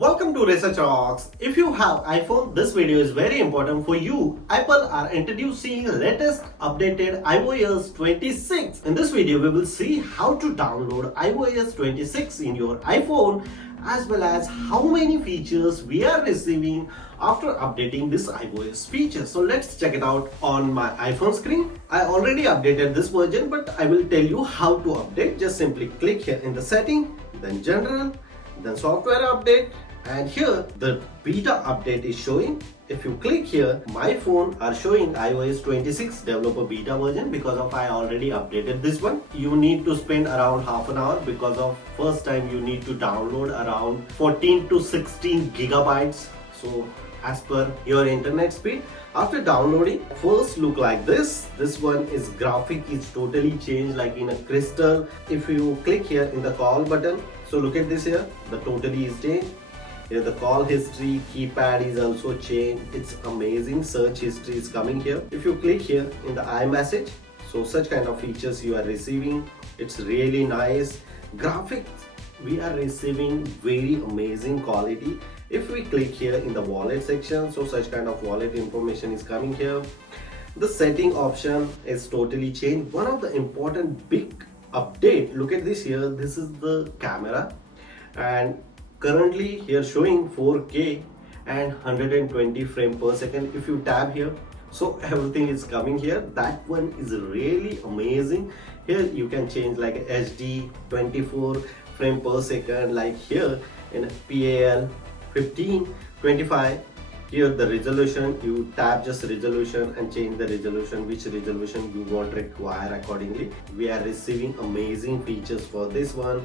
Welcome to Research Rocks. If you have iPhone, this video is very important for you. Apple are introducing latest updated iOS 26. In this video, we will see how to download iOS 26 in your iPhone as well as how many features we are receiving after updating this iOS feature. So let's check it out on my iPhone screen. I already updated this version, but I will tell you how to update. Just simply click here in the setting, then general, then software update, and here the beta update is showing. If you click here, my phone are showing iOS 26 developer beta version because of I already updated this one. You need to spend around half an hour because of first time you need to download around 14 to 16 gigabytes. So as per your internet speed. After downloading, first look like this. This one is graphic is totally changed like in a crystal. If you click here in the call button, so look at this here, the totally is changed. Here the call history, keypad is also changed. It's amazing. Search history is coming here. If you click here in the iMessage, so such kind of features you are receiving. It's really nice. Graphics, we are receiving very amazing quality. If we click here in the wallet section, so such kind of wallet information is coming here. The setting option is totally changed. One of the important big update, look at this here, this is the camera, and currently here showing 4K and 120 frame per second. If you tap here, so everything is coming here. That one is really amazing. Here you can change like HD 24 frame per second, like here in PAL 15 25. Here the resolution, you tap just resolution and change the resolution, which resolution you want require accordingly. We are receiving amazing features for this one.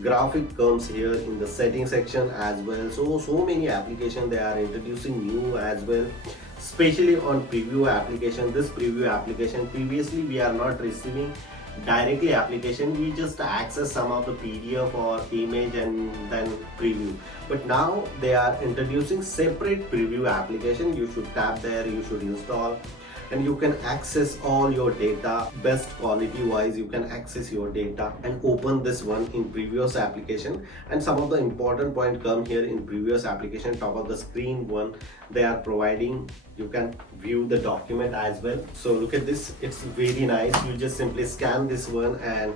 Graphic comes here in the setting section as well. So many applications they are introducing new as well, especially on preview application. This preview application, previously we are not receiving directly application, we just access some of the PDF or image and then preview, but now they are introducing separate preview application. You should tap there, you should install, and you can access all your data best quality wise. You can access your data and open this one in previous application. And some of the important point come here in previous application. Top of the screen one, they are providing, you can view the document as well. So look at this, it's very nice. You just simply scan this one and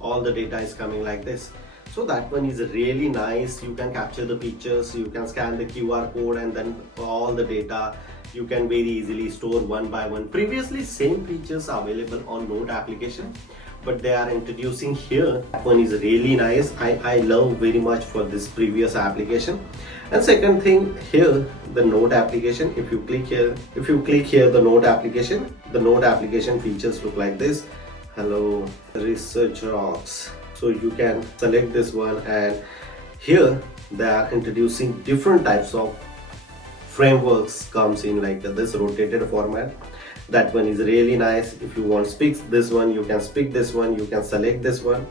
all the data is coming like this. So that one is really nice. You can capture the pictures, you can scan the QR code, and then all the data you can very easily store one by one. Previously same features are available on Note application, but they are introducing here. That one is really nice. I love very much for this previous application. And second thing here, the Note application. If you click here the Note application features look like this. Hello Research Rocks. So you can select this one, and here they are introducing different types of frameworks comes in like this rotated format. That one is really nice. If you want speak this one, you can speak this one, you can select this one,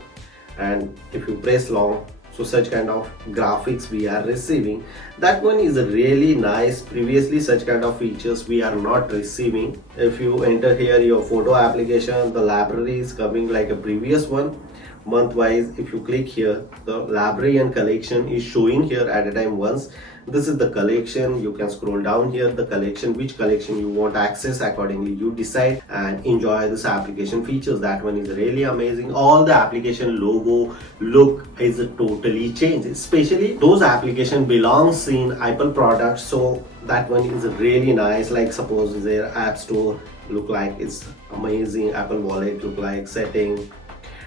and if you press long, so such kind of graphics we are receiving. That one is really nice. Previously such kind of features we are not receiving. If you enter here your photo application, the library is coming like a previous one. Month wise, if you click here, the library and collection is showing here at a time once. This is the collection. You can scroll down here, the collection, which collection you want access, accordingly you decide and enjoy this application features. That one is really amazing. All the application logo look is totally changed, especially those application belongs in Apple products. So that one is really nice. Like suppose their app store look like it's amazing, Apple wallet look like, setting,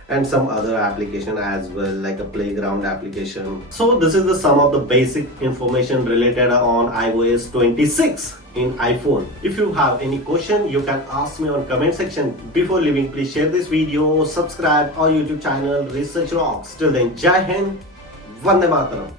and some other application as well, like a playground application. So this is the sum of the basic information related on iOS 26 in iPhone. If you have any question, you can ask me on comment section. Before leaving, please share this video, subscribe our YouTube channel Research Rocks. Till then, Jai Hind, Vande Mataram.